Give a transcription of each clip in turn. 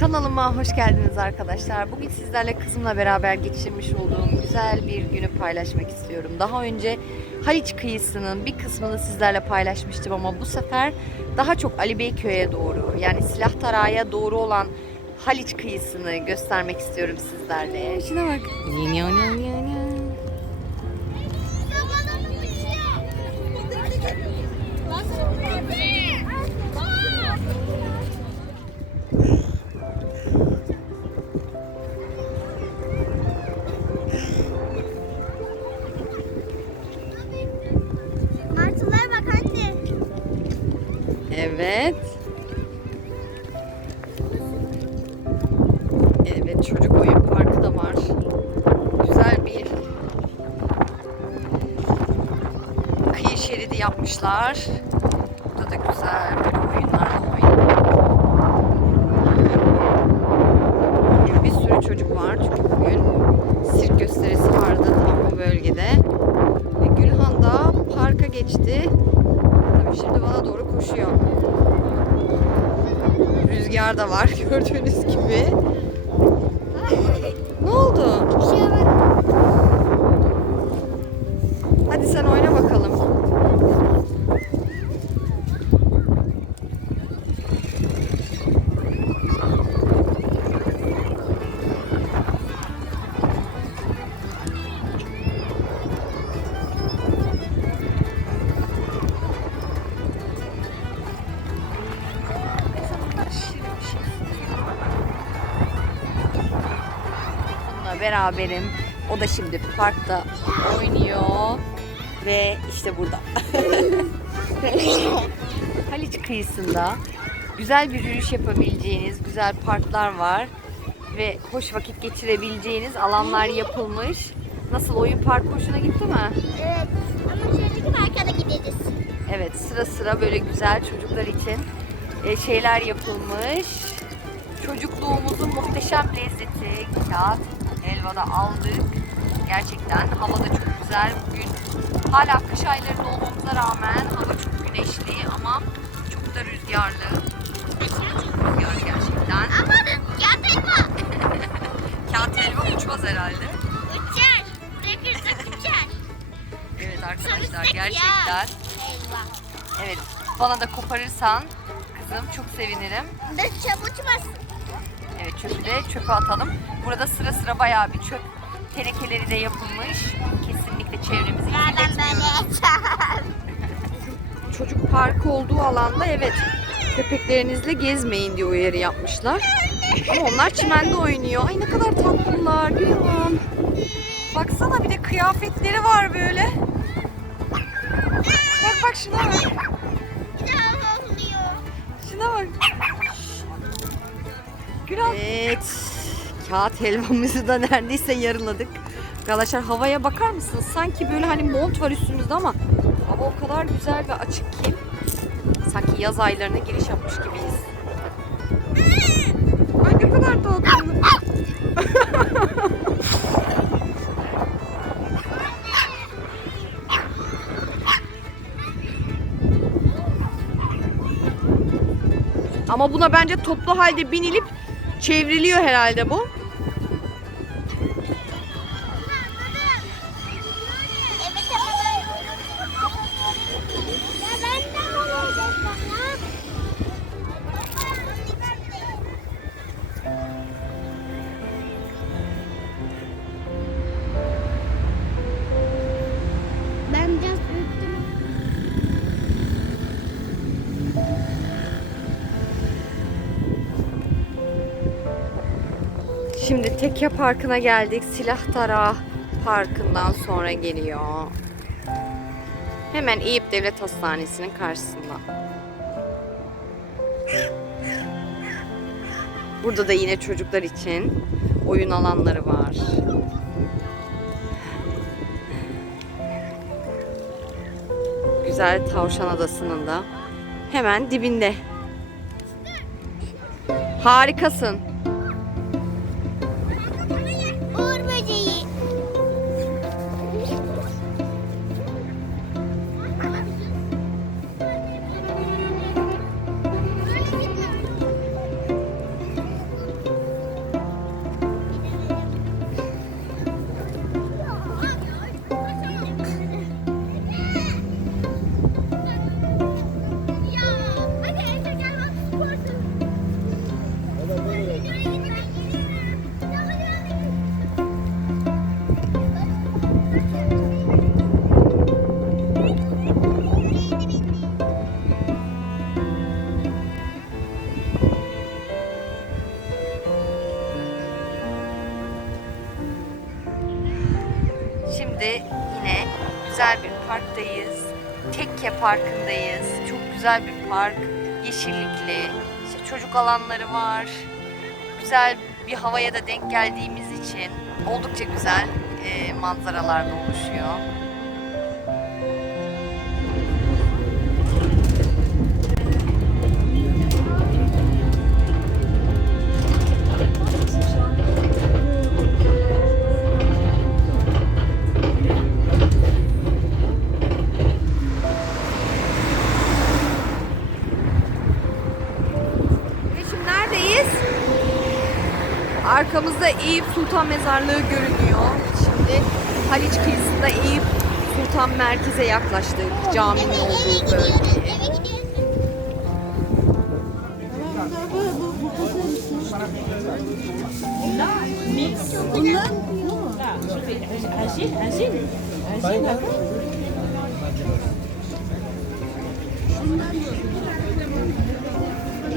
Kanalıma hoş geldiniz arkadaşlar. Bugün sizlerle kızımla beraber geçirmiş olduğum güzel bir günü paylaşmak istiyorum. Daha önce Haliç kıyısının bir kısmını sizlerle paylaşmıştım ama bu sefer daha çok Ali Beyköy'e doğru yani Silahtara'ya doğru olan Haliç kıyısını göstermek istiyorum sizlerle. Şuna bak. Evet. Evet çocuk oyun parkı da var. Güzel bir kıyı şeridi yapmışlar. Burada da güzel böyle oyunlarla oynuyor. Bir sürü çocuk var çünkü bugün sirk gösterisi vardı tam bu bölgede. Gülhan da parka geçti. Şimdi bana doğru koşuyor. Da var gördüğünüz gibi. Ne oldu? Şuraya bak. Onunla beraberim. O da şimdi parkta oynuyor. Ve işte burada. Haliç kıyısında güzel bir yürüyüş yapabileceğiniz güzel parklar var. Ve hoş vakit geçirebileceğiniz alanlar yapılmış. Nasıl oyun parkı hoşuna gitti mi? Evet. Ama çocuk arkada gideriz. Evet sıra sıra böyle güzel çocuklar için e, şeyler yapılmış. Çocukluğumuzun muhteşem lezzeti kağıt helvada aldık. Gerçekten hava da çok güzel. Bugün hala kış aylarında olmamıza rağmen hava çok güneşli ama çok da rüzgarlı. Rüzgar gerçekten. Amanın yatırma. Kağıt helva uçmaz herhalde. Uçar. Bırakırsak uçar. Evet arkadaşlar gerçekten. Eyvah. Evet bana da koparırsan kızım çok sevinirim. Dur çabuk uçmasın. Evet çöpü de çöpe atalım. Burada sıra sıra bayağı bir çöp tenekeleri de yapılmış. Kesinlikle çevremizi kirletmiyoruz. Çocuk parkı olduğu alanda evet köpeklerinizle gezmeyin diye uyarı yapmışlar. Ama onlar çimende oynuyor. Ay ne kadar tatlılar Gülhan. Baksana bir de kıyafetleri var böyle. Bak bak şuna bak. Şuna bak. Gülhan. Evet. Kağıt helvamızı da neredeyse yarıladık. Arkadaşlar havaya bakar mısınız? Sanki böyle hani mont var üstümüzde ama hava o kadar güzel ve açık ki sanki yaz aylarına giriş yapmış gibiyiz. Ay ne kadar tatlı. Ama buna bence toplu halde binilip çevriliyor herhalde bu. Şimdi Tekya Parkı'na geldik. Silahtara Parkı'ndan sonra geliyor. Hemen Eyüp Devlet Hastanesi'nin karşısında. Burada da yine çocuklar için oyun alanları var. Güzel Tavşan Adası'nın da hemen dibinde. Harikasın. Güzel bir parktayız. Tekke Parkı'ndayız. Çok güzel bir park. Yeşillikli. İşte çocuk alanları var. Güzel bir havaya da denk geldiğimiz için oldukça güzel e, manzaralar da oluşuyor. Eyüp Sultan Mezarlığı görünüyor. Şimdi Haliç kıyısında Eyüp Sultan Merkez'e yaklaştık. Caminin olduğu bölgeye. Eve gidiyoruz.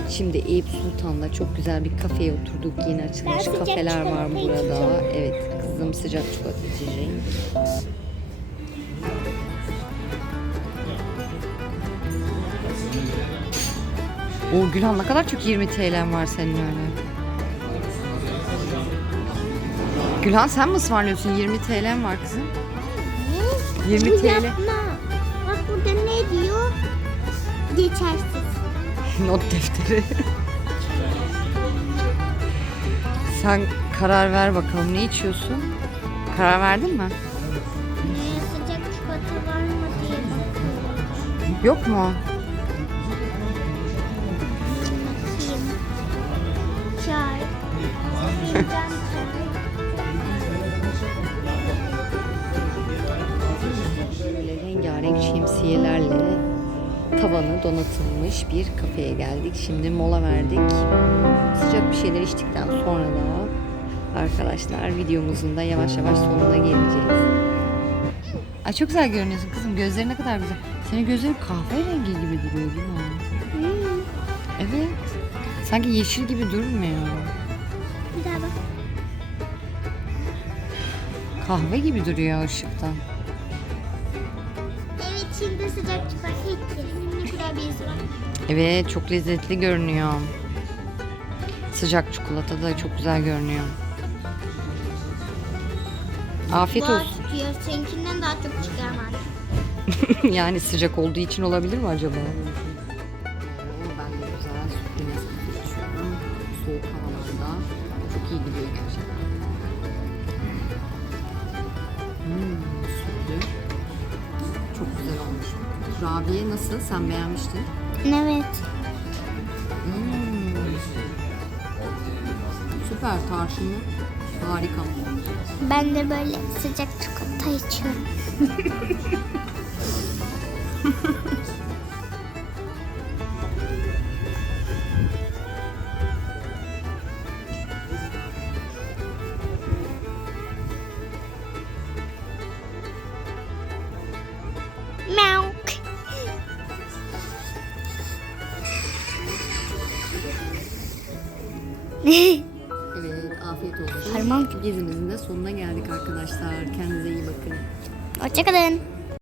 Şimdi Eyüp Sultan'da çok güzel bir kafeye oturduk. Yeni açılmış Ben kafeler var burada. içeceğim. Evet kızım sıcak çikolata içecek. O Gülhan ne kadar çok 20 TL'n var senin öyle. Gülhan sen mi ısmarlıyorsun? 20 TL'n var kızım. 20 Bu TL. yapma. Bak burada ne diyor? Geçersiz. Not defteri. Sen karar ver bakalım ne içiyorsun? Karar verdin mi? Sıcak çikolata var mı diye bakıyorum. Yok mu? Çay. Böyle rengarenk şemsiyelerle tavanı donatılmış bir kafeye geldik. Şimdi mola verdik. Sıcak bir şeyler içtikten sonra da arkadaşlar videomuzun da yavaş yavaş sonuna geleceğiz. Ay çok güzel görünüyorsun kızım. Gözlerin ne kadar güzel. Senin gözlerin kahverengi gibi duruyor değil mi? Hmm. Evet. Sanki yeşil gibi durmuyor. Bir daha bak. Kahve gibi duruyor ışıktan. Evet şimdi sıcak çikolata içeceğiz. Var? Evet çok lezzetli görünüyor. Sıcak çikolata da çok güzel görünüyor. Afiyet Daha olsun. çıkıyor. Seninkinden daha çok çıkıyor ama. yani sıcak olduğu için olabilir mi acaba? Ben de güzel sütlü Nescafe içiyorum. Soğuk havalarda çok iyi gidiyor gerçekten. Kurabiye nasıl? Sen beğenmiştin. Evet. Hmm. Süper tarçınlı. Harika. Ben de böyle sıcak çikolata içiyorum. Evet afiyet olsun. Harman. Gezimizin de sonuna geldik arkadaşlar. Kendinize iyi bakın. Hoşçakalın.